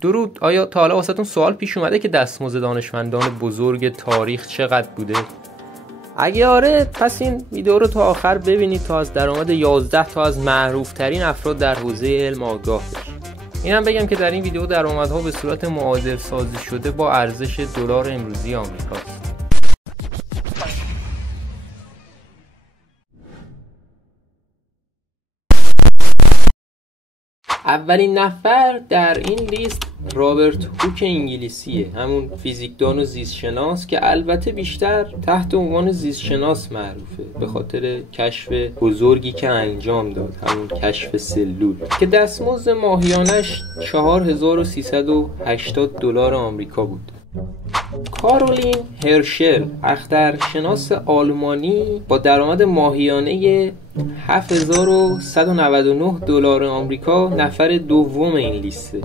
درود. آیا تا حالا واسهتون سوال پیش اومده که دستمزد دانشمندان بزرگ تاریخ چقدر بوده؟ اگه آره، پس این ویدیو رو تا آخر ببینید تا از درآمد 11 تا از معروف ترین افراد در حوزه علم آگاه بشید. اینم بگم که در این ویدیو درآمدها به صورت معادل سازی شده با ارزش دلار امروزی آمریکاست. اولین نفر در این لیست رابرت هوک انگلیسیه، همون فیزیکدان و زیستشناس که البته بیشتر تحت عنوان زیستشناس معروفه به خاطر کشف بزرگی که انجام داد، همون کشف سلول که دستمزد ماهیانش 4380 دلار آمریکا بود. کارولین هرشل، اخترشناس آلمانی با درآمد ماهیانه 7199 دلار آمریکا نفر دوم این لیسته.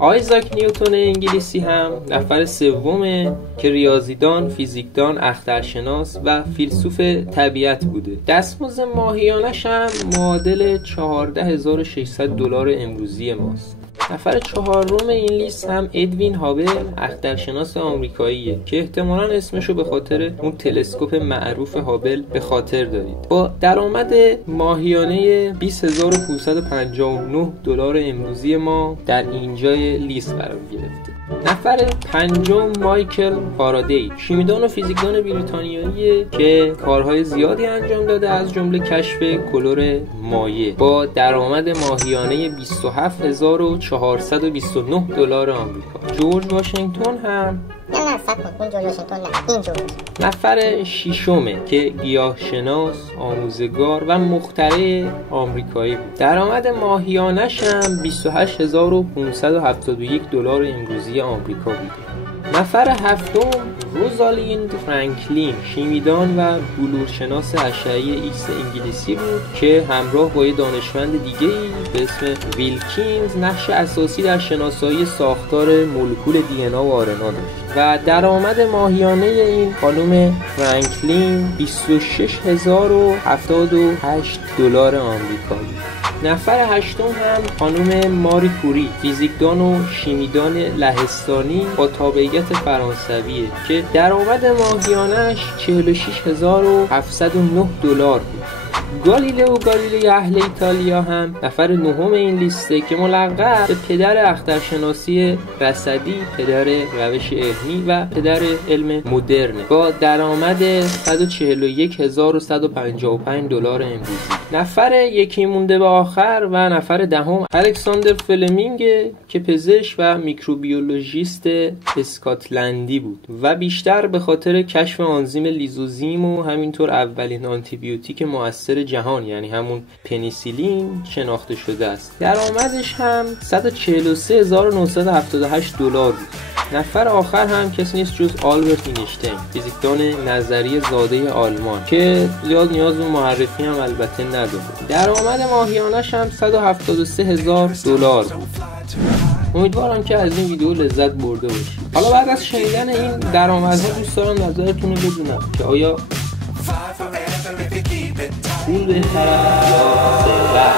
آیزاک نیوتن انگلیسی هم نفر سومه که ریاضیدان، فیزیکدان، اخترشناس و فیلسوف طبیعت بوده. دستمزد ماهیانش هم معادل 14600 دلار امروزی ماست. نفر چهارم این لیست هم ادوین هابل، اخترشناس آمریکاییه که احتمالاً اسمشو به خاطر اون تلسکوپ معروف هابل به خاطر دارید. با درآمد ماهیانه 20559 دلار امروزی ما در اینجای لیست قرار گرفته. نفر پنجم مایکل فارادی، شیمیدان و فیزیکدان بریتانیاییه که کارهای زیادی انجام داده از جمله کشف کلور مایع با درآمد ماهیانه 27429 دلار آمریکا. جورج واشنگتن هم نفر ششمه که گیاهشناس، آموزگار و مخترع آمریکایی بود. درآمد ماهیانش هم 28571 دلار امروزی آمریکا بود. نفر هفتم روزالیند فرانکلین، شیمیدان و بلورشناس اشعه ایکس انگلیسی بود که همراه با یه دانشمند دیگه‌ای به اسم ویلکینز نقش اساسی در شناسایی ساختار مولکول دی ان ا و آر ان ا داشت و درآمد ماهیانه این خانم فرانکلین 26078 دلار آمریکا بود. نفر هشتم هم خانم ماری کوری، فیزیکدان و شیمیدان لهستانی با تابعیت فرانسویه که درآمد ماهیانش 46709 دلار بود. گالیلئو گالیلی اهل ایتالیا هم نفر نهم این لیسته که ملقب به پدر اخترشناسی رصدی، پدر روش علمی و پدر علم مدرن با درآمد 141155 دلار امروزی. نفر یکی مونده به آخر و نفر دهم الکساندر فلمینگ که پزشک و میکروبیولوژیست اسکاتلندی بود و بیشتر به خاطر کشف آنزیم لیزوزیم و همینطور اولین آنتیبیوتیک مؤثر جهان یعنی همون پنیسیلین شناخته شده است. درآمدش هم 143978 دلار بود. نفر آخر هم کسی نیست جز آلبرت اینشتین، فیزیکدان نظری زاده آلمان که زیاد نیاز به معرفی هم البته نداره. درآمد ماهیانش هم 173000 دلار بود. امیدوارم که از این ویدیو لذت برده باشید. حالا بعد از شنیدن این درآمدها دوست دارم نظرتون رو بدونم که آیا پول بهتره یا ثروت؟